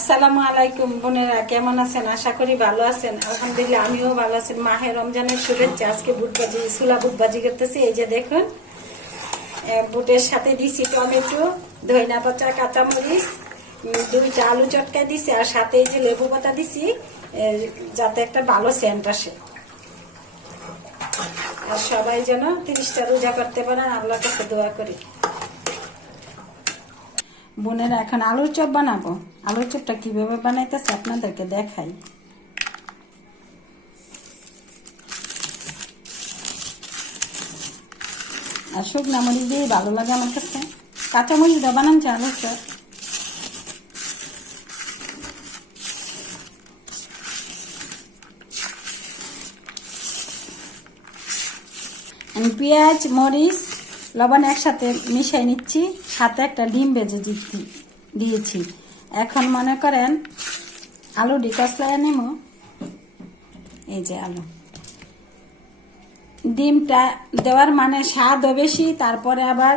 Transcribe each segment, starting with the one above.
আসসালামু আলাইকুম বোনেরা, কেমন আছেন? আশা করি ভালো আছেন। আলহামদুলিল্লাহ আমিও ভালো আছি। মাহে রমজানের শুভেচ্ছা। আজকে ছোলা বুট ভাজি করতেছি। এই যে দেখুন, বুটের সাথে দিছি টমেটো, ধইনা পাতা, কাঁচামরিচ, 2টা আলু চটকাই দিছি, আর সাথে এই যে লেবু পাতা দিছি, যাতে একটা ভালো সেন্ট আসে। আর সবাই যেন 30টা রোজা করতে পারেন, আল্লাহর কাছে দোয়া করি। বোনেরা, এখন আলুর চপ বানাবো। আলুর চপটা কিভাবে বানাইতেছে আপনাদেরকে দেখাই। আর শুকনা মরিচ দিয়ে ভালো লাগে আমার কাছে। কাঁচা মরিচ দিয়ে বানাচ্ছি আলুর চপ। আমি পেঁয়াজ, মরিচ, লবণ একসাথে মিশিয়ে নিচ্ছি, সাথে একটা ডিম ভেজে দিয়েছি। এখন মনে করেন আলু কষলায় নেব। এই যে আলু, ডিমটা দেওয়ার মানে স্বাদও বেশি। তারপরে আবার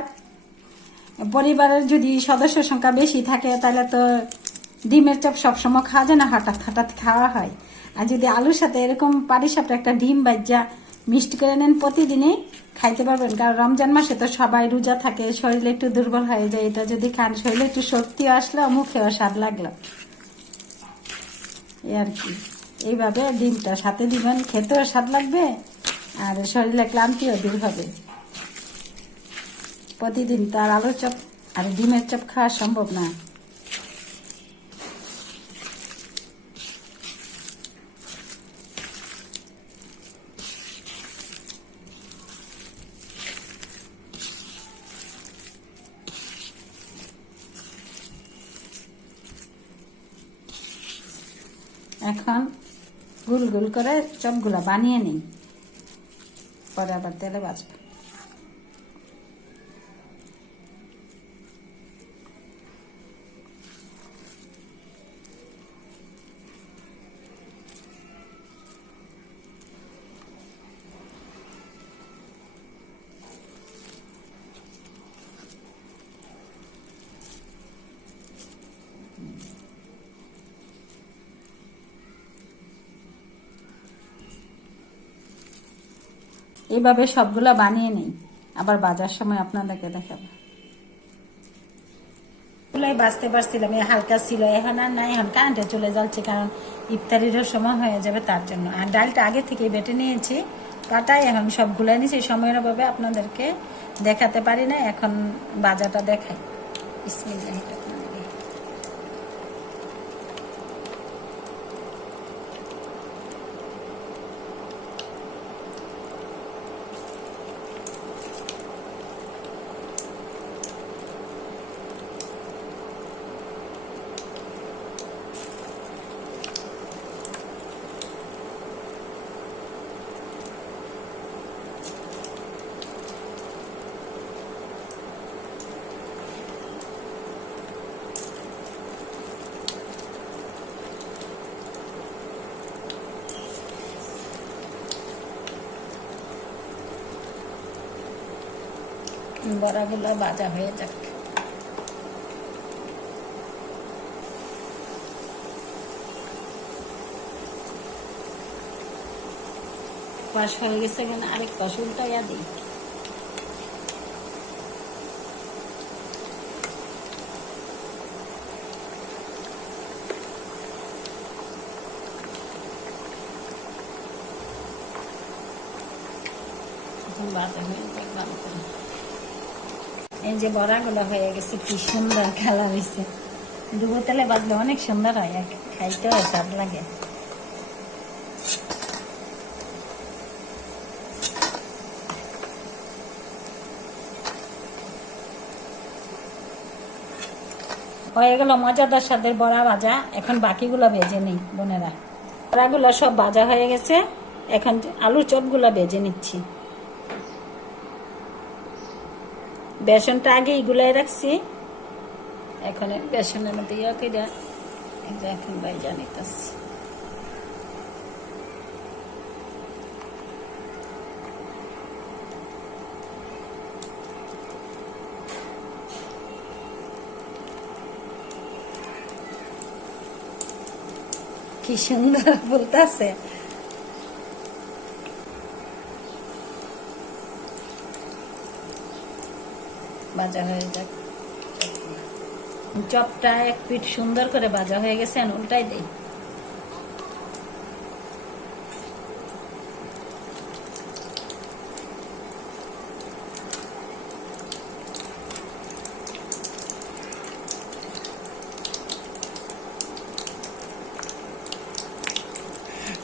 পরিবারের যদি সদস্য সংখ্যা বেশি থাকে তাহলে তো ডিমের চপ সবসময় খাওয়া যায় না, হঠাৎ হঠাৎ খাওয়া হয়। আর যদি আলুর সাথে এরকম পাটিসাপটা একটা ডিম ভাজা মিক্সড করে নেন, প্রতিদিনই খাইতে পারবেন। কারণ রমজান মাসে তো সবাই রোজা থাকে, শরীরে একটু দুর্বল হয়ে যায়। এটা যদি খান, শরীরে একটু শক্তিও আসলো, মুখেও স্বাদ লাগলো, এই আর কি। এইভাবে ডিমটা সাথে দিবেন, খেতেও স্বাদ লাগবে আর শরীরে ক্লান্তিও দূর হবে। প্রতিদিন তো আর আলুর চপ আর ডিমের চপ খাওয়া সম্ভব না। এখন গোল গোল করে চপগুলা বানিয়ে নিই, পরে আবার তেলে ভাজবো। এইভাবে সবগুলা বানিয়ে নেই, আবার বাজার সময় আপনাদেরকে দেখাবো। চুলাই বাঁচতে পারছিলাম, হালকা ছিল, এখন আর নাই। এখন কারেন্টে চলে যাচ্ছে, কারণ ইফতারিরও সময় হয়ে যাবে তার জন্য। আর ডালটা আগে থেকে বেটে নিয়েছি পাটায়, এখন সব গুলাই নিয়েছি। সময়ের অভাবে আপনাদেরকে দেখাতে পারি না। এখন বাজারটা দেখাই। বিসমিল্লাহ। বড়াগুলো ভাজা হয়ে যাক। পাশ হয়ে গেছে, কেন আরেক পাশ উল্টাইয়া দিই। ভাজা হয়ে যাক ভালো করে। এই যে বড়াগুলো হয়ে গেছে, কি সুন্দর কালার হয়েছে। ডুবো তেলে বাজলে অনেক সুন্দর হয়, খাইতেও স্বাদ লাগে। হয়ে গেল মজাদার স্বাদের বড়া ভাজা। এখন বাকিগুলো ভেজে নিই বোনেরা। বড়াগুলো সব ভাজা হয়ে গেছে, এখন আলুর চপগুলো ভেজে নিচ্ছি। বেসনটা আগেই গুলাই রাখছি, এখন বেসনের মধ্যে এখন ভাইজা নিতেছি। কি সুন্দর বলতেছে। ভাজা হয়ে যাক, চপটা এক পিঠ সুন্দর করে ভাজা হয়ে গেছে, উল্টাই দেই।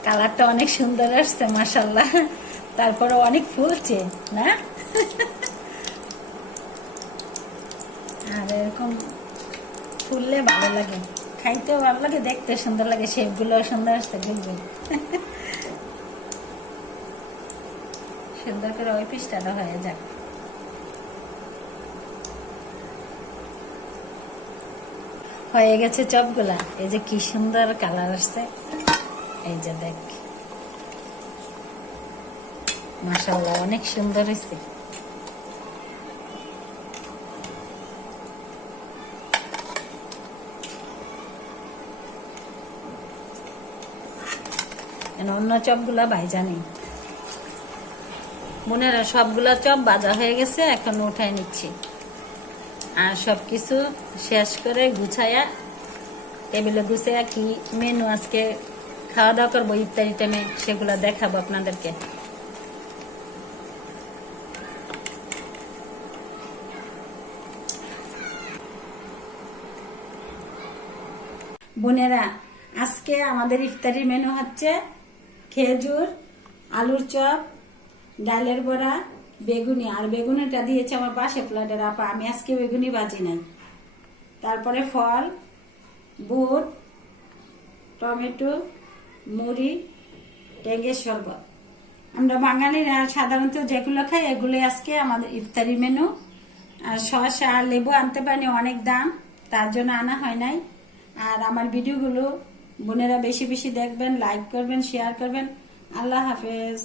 কালারটা অনেক সুন্দর আসছে মাশাআল্লাহ, তারপরে অনেক ফুলছে না? আর এরকম ফুললে ভালো লাগে, খাইতেও ভালো লাগে, দেখতে সুন্দর লাগে, শেপ গুলো সুন্দর আসছে। দেখবেন সুন্দর করে ওই পিসটা হয়ে যাক। হয়ে গেছে চপগুলা, এই যে কি সুন্দর কালার আসছে, এই যে দেখ মাশাআল্লাহ অনেক সুন্দর হয়েছে। অন্য চপগুলা ভাজা নেই বোনেরা, সবগুলা চপ ভাজা হয়ে গেছে, এখন উঠাই নিচ্ছি। আর সবকিছু শেষ করে গুছাইয়া টেবিলে গুছাইয়া কি মেনু আজকে খাওয়া দাওয়া করবো ইফতারি টাইমে, সেগুলা দেখাবো আপনাদেরকে। বোনেরা, আজকে আমাদের ইফতারি মেনু হচ্ছে খেজুর, আলুর চপ, ডালের বড়া, বেগুনি। আর বেগুনিটা দিয়েছে আমার পাশে প্লেটের আপা, আমি আজকে বেগুনি ভাজি নাই। তারপরে ফল, বুট, টমেটো, মুড়ি, ট্যাঙ্গের শরবত। আমরা বাঙালিরা সাধারণত যেগুলো খাই এগুলো আজকে আমাদের ইফতারি মেনু। আর শসা আর লেবু আনতে পারিনি, অনেক দাম, তার জন্য আনা হয় নাই। আর আমার ভিডিওগুলো বোনেরা বেশি বেশি দেখবেন, লাইক করবেন, শেয়ার করবেন। আল্লাহ হাফেজ।